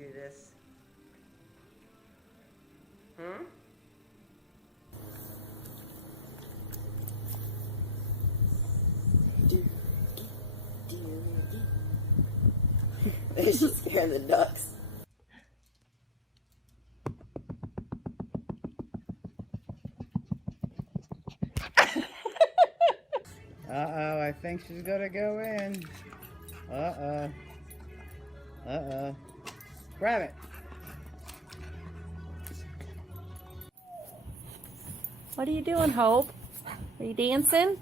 do this? Hmm? She's scaring the ducks. Uh-oh, I think she's gonna go in. Uh-oh. Uh-oh. Grab it. What are you doing, Hope? Are you dancing?